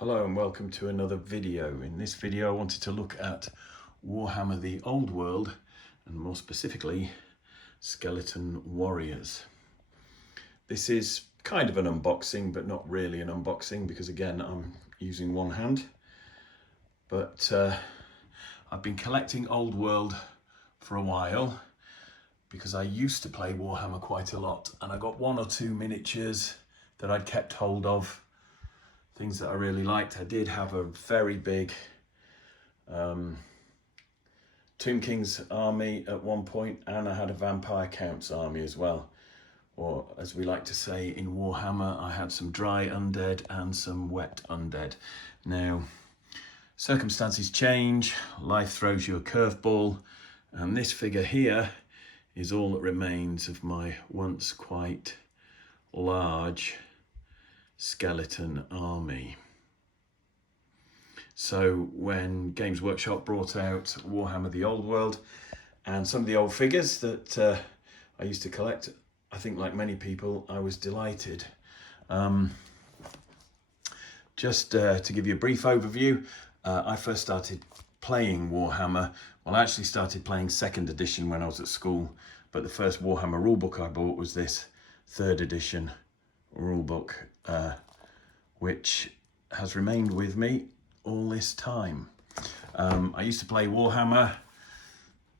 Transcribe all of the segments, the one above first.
Hello and welcome to another video. In this video I wanted to look at Warhammer The Old World, and more specifically Skeleton Warriors. This is kind of an unboxing, but not really an unboxing because again I'm using one hand. But I've been collecting Old World for a while because I used to play Warhammer quite a lot, and I got one or two miniatures that I'd kept hold of, things that I really liked. I did have a very big Tomb King's army at one point, and I had a Vampire Count's army as well. Or as we like to say in Warhammer, I had some dry undead and some wet undead. Now, circumstances change, life throws you a curveball, and this figure here is all that remains of my once quite large skeleton army. So when Games Workshop brought out Warhammer The Old World and some of the old figures that I used to collect, I think like many people, I was delighted. Just to give you a brief overview, I first started playing Warhammer. Well, I actually started playing 2nd edition when I was at school, but the first Warhammer rulebook I bought was this 3rd edition rulebook, which has remained with me all this time. I used to play Warhammer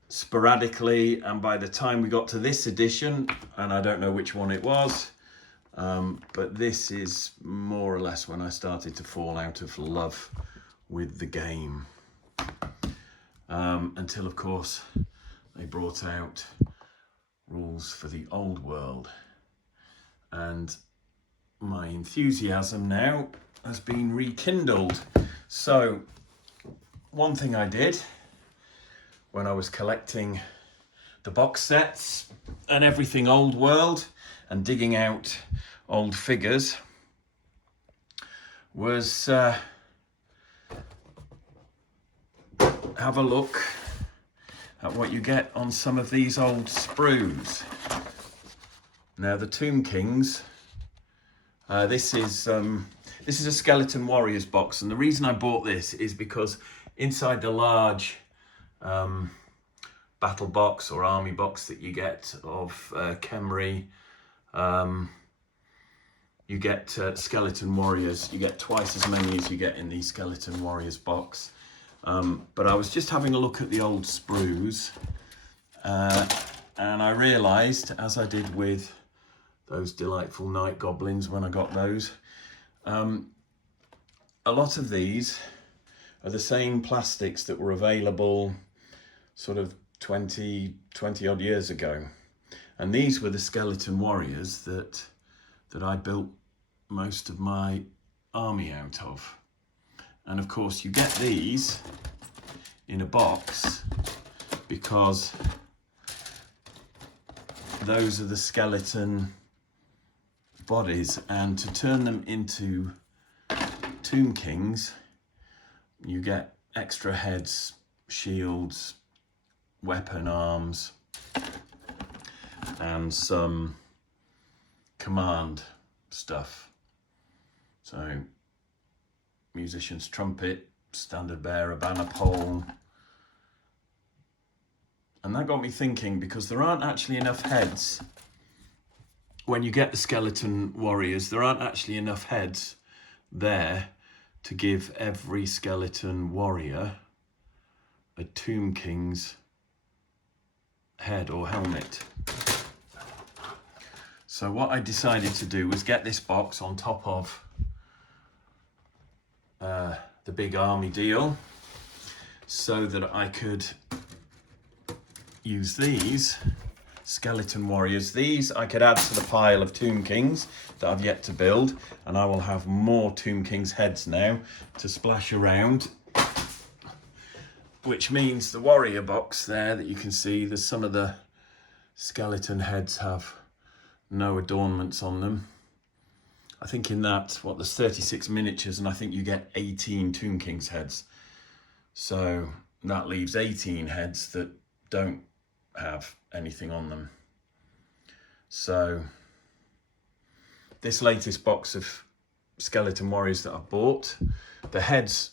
sporadically, and by the time we got to this edition, and I don't know which one it was, but this is more or less when I started to fall out of love with the game. Until of course they brought out rules for the Old World, and my enthusiasm now has been rekindled. So one thing I did when I was collecting the box sets and everything Old World and digging out old figures was have a look at what you get on some of these old sprues. Now the Tomb Kings, this is a Skeleton Warriors box, and the reason I bought this is because inside the large battle box or army box that you get of Khemri, you get Skeleton Warriors. You get twice as many as you get in the Skeleton Warriors box. But I was just having a look at the old sprues, and I realised, as I did with those delightful night goblins when I got those, a lot of these are the same plastics that were available sort of 20 odd years ago. And these were the Skeleton Warriors that I built most of my army out of. And of course you get these in a box because those are the skeleton bodies, and to turn them into Tomb Kings you get extra heads, shields, weapon arms, and some command stuff. So musician's trumpet, standard bearer, banner pole. And that got me thinking, because there aren't actually enough heads. When you get the Skeleton Warriors, there aren't actually enough heads there to give every skeleton warrior a Tomb King's head or helmet. So what I decided to do was get this box on top of the big army deal, so that I could use these Skeleton Warriors. These I could add to the pile of Tomb Kings that I've yet to build, and I will have more Tomb Kings heads now to splash around, which means the warrior box there that you can see, there's some of the skeleton heads have no adornments on them. I think in that, there's 36 miniatures, and I think you get 18 Tomb Kings heads. So that leaves 18 heads that don't have anything on them. So this latest box of skeleton warriors that I've bought. The heads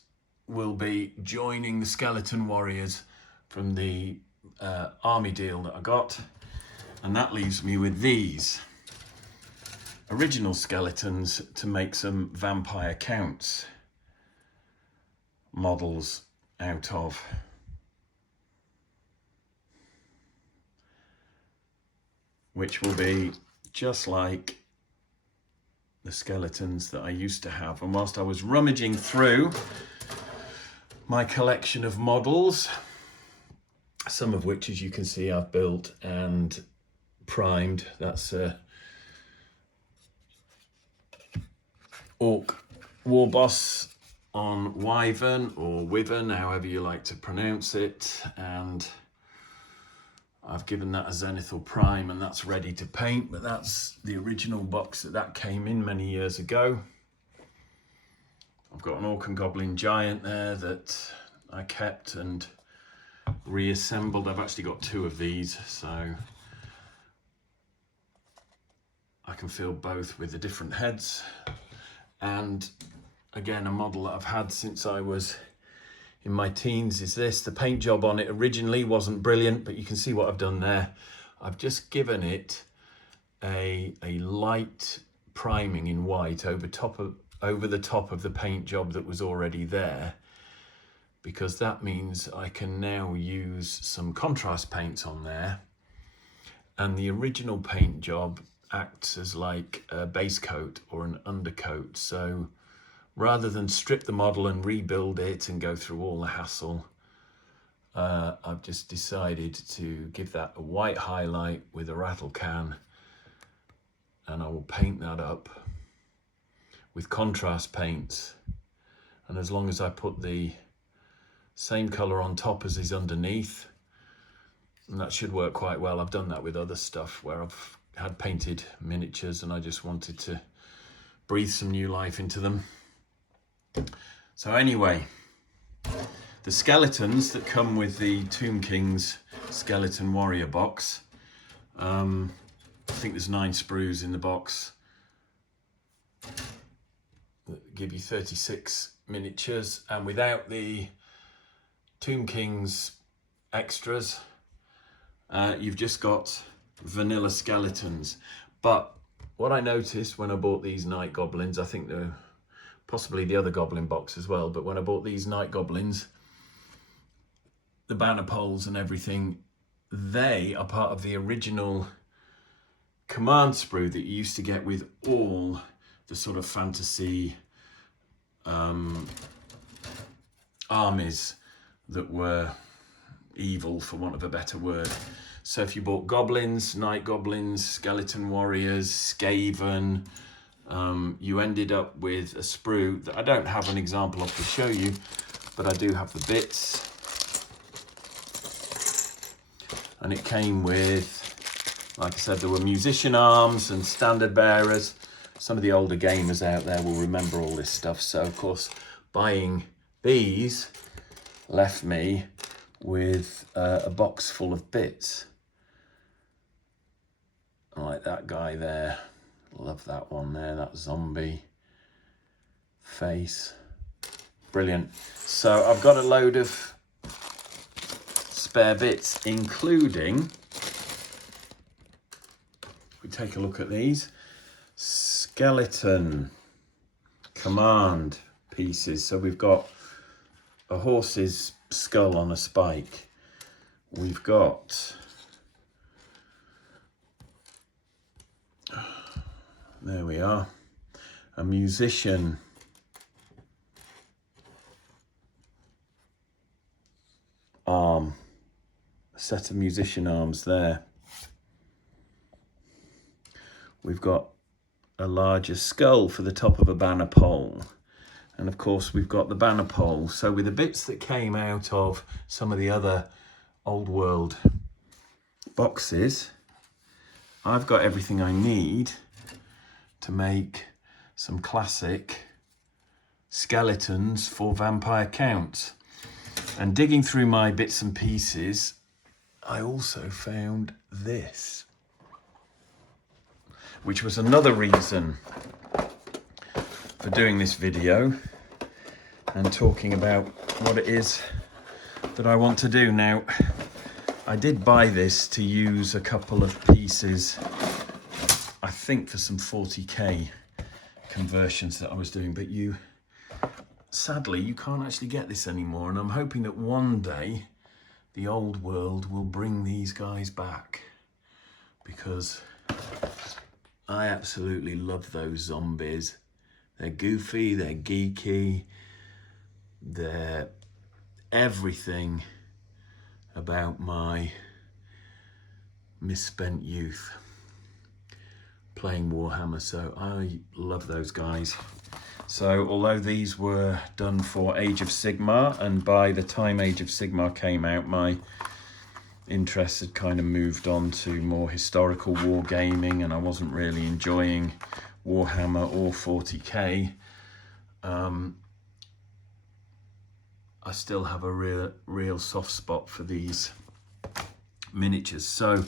will be joining the skeleton warriors from the army deal that I got, and that leaves me with these original skeletons to make some vampire counts models out of. Which will be just like the skeletons that I used to have. And whilst I was rummaging through my collection of models, some of which, as you can see, I've built and primed. That's Orc War Boss on Wyvern, or Wyvern, however you like to pronounce it, and I've given that a zenithal prime, and that's ready to paint. But that's the original box that came in many years ago. I've got an Orc and Goblin Giant there that I kept and reassembled. I've actually got two of these, so I can fill both with the different heads. And again, a model that I've had since I was in my teens is this. The paint job on it originally wasn't brilliant, but you can see what I've done there. I've just given it a light priming in white over the top of the paint job that was already there, because that means I can now use some contrast paints on there, and the original paint job acts as like a base coat or an undercoat. So rather than strip the model and rebuild it and go through all the hassle, I've just decided to give that a white highlight with a rattle can, and I will paint that up with contrast paints. And as long as I put the same colour on top as is underneath, and that should work quite well. I've done that with other stuff where I've had painted miniatures and I just wanted to breathe some new life into them. So anyway, the skeletons that come with the Tomb King's Skeleton Warrior box, I think there's 9 sprues in the box that give you 36 miniatures, and without the Tomb King's extras, you've just got vanilla skeletons. But what I noticed when I bought these Night Goblins, I think they're possibly the other Goblin box as well, but when I bought these Night Goblins, the banner poles and everything, they are part of the original command sprue that you used to get with all the sort of fantasy armies that were evil, for want of a better word. So if you bought goblins, night goblins, skeleton warriors, Skaven, you ended up with a sprue that I don't have an example of to show you, but I do have the bits. And it came with, like I said, there were musician arms and standard bearers. Some of the older gamers out there will remember all this stuff. So of course, buying these left me with a box full of bits. I like that guy there. Love that one there, that zombie face. Brilliant. So I've got a load of spare bits, including, if we take a look at these, skeleton command pieces. So we've got a horse's skull on a spike. We've got, there we are, a musician arm, a set of musician arms there. We've got a larger skull for the top of a banner pole. And of course we've got the banner pole. So with the bits that came out of some of the other Old World boxes, I've got everything I need to make some classic skeletons for vampire counts. And digging through my bits and pieces, I also found this, which was another reason for for doing this video and talking about what it is that I want to do. Now, I did buy this to use a couple of pieces, I think for some 40k conversions that I was doing, but sadly you can't actually get this anymore, and I'm hoping that one day the old world will bring these guys back, because I absolutely love those zombies. They're goofy, they're geeky, they're everything about my misspent youth playing Warhammer, so I love those guys. So although these were done for Age of Sigmar, and by the time Age of Sigmar came out, my interest had kind of moved on to more historical wargaming, and I wasn't really enjoying Warhammer or 40k, I still have a real soft spot for these miniatures. So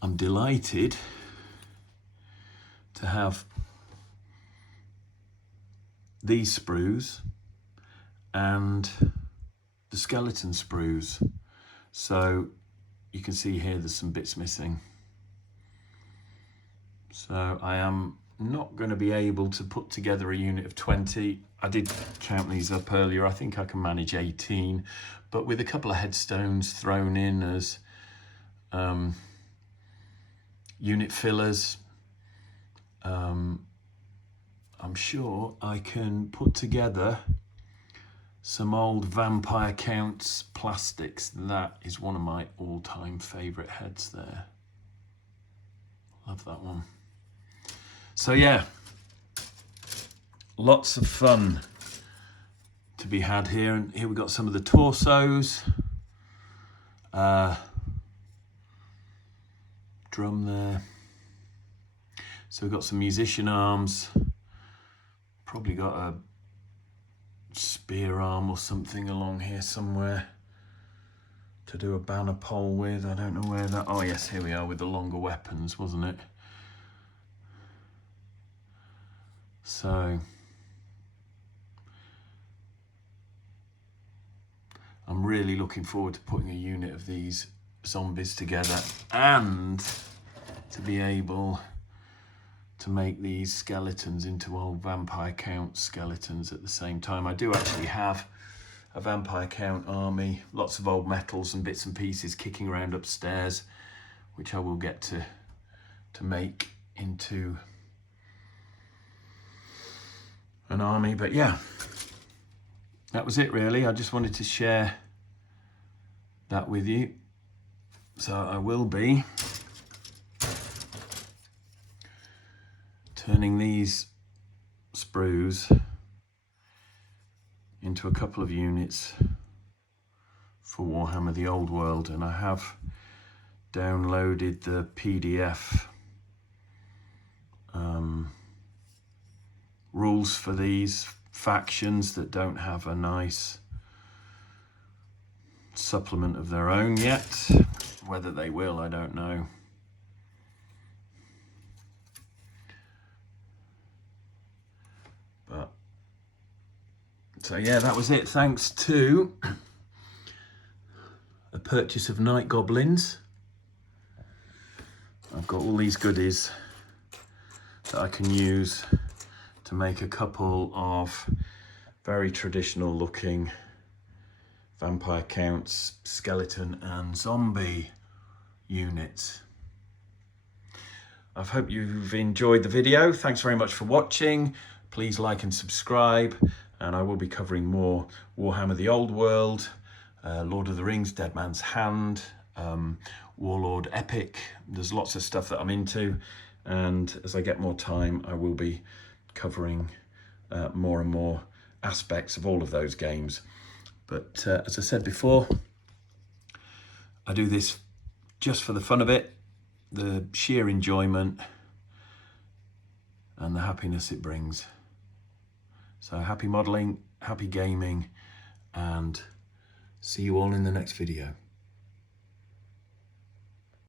I'm delighted to have these sprues and the skeleton sprues. So you can see here there's some bits missing. So I am not going to be able to put together a unit of 20. I did count these up earlier. I think I can manage 18, but with a couple of headstones thrown in as unit fillers, I'm sure I can put together some old Vampire Counts plastics. That is one of my all-time favourite heads there. Love that one. So yeah, lots of fun to be had here. And here we've got some of the torsos. Drum there. So we've got some musician arms. Probably got a spear arm or something along here somewhere to do a banner pole with. I don't know where that... Oh yes, here we are with the longer weapons, wasn't it? So I'm really looking forward to putting a unit of these zombies together, and to be able to make these skeletons into old Vampire Count skeletons at the same time. I do actually have a Vampire Count army, lots of old metals and bits and pieces kicking around upstairs, which I will get to make into an army. But yeah, that was it really. I just wanted to share that with you. So I will be turning these sprues into a couple of units for Warhammer The Old World, and I have downloaded the PDF rules for these factions that don't have a nice supplement of their own yet. Whether they will, I don't know. But so yeah, that was it. Thanks to a purchase of Night Goblins, I've got all these goodies that I can use to make a couple of very traditional looking Vampire Counts, skeleton and zombie units. I hope you've enjoyed the video. Thanks very much for watching. Please like and subscribe, and I will be covering more Warhammer The Old World, Lord of the Rings, Dead Man's Hand, Warlord Epic. There's lots of stuff that I'm into, and as I get more time I will be covering more and more aspects of all of those games. But as I said before, I do this just for the fun of it, the sheer enjoyment and the happiness it brings. So happy modelling, happy gaming, and see you all in the next video.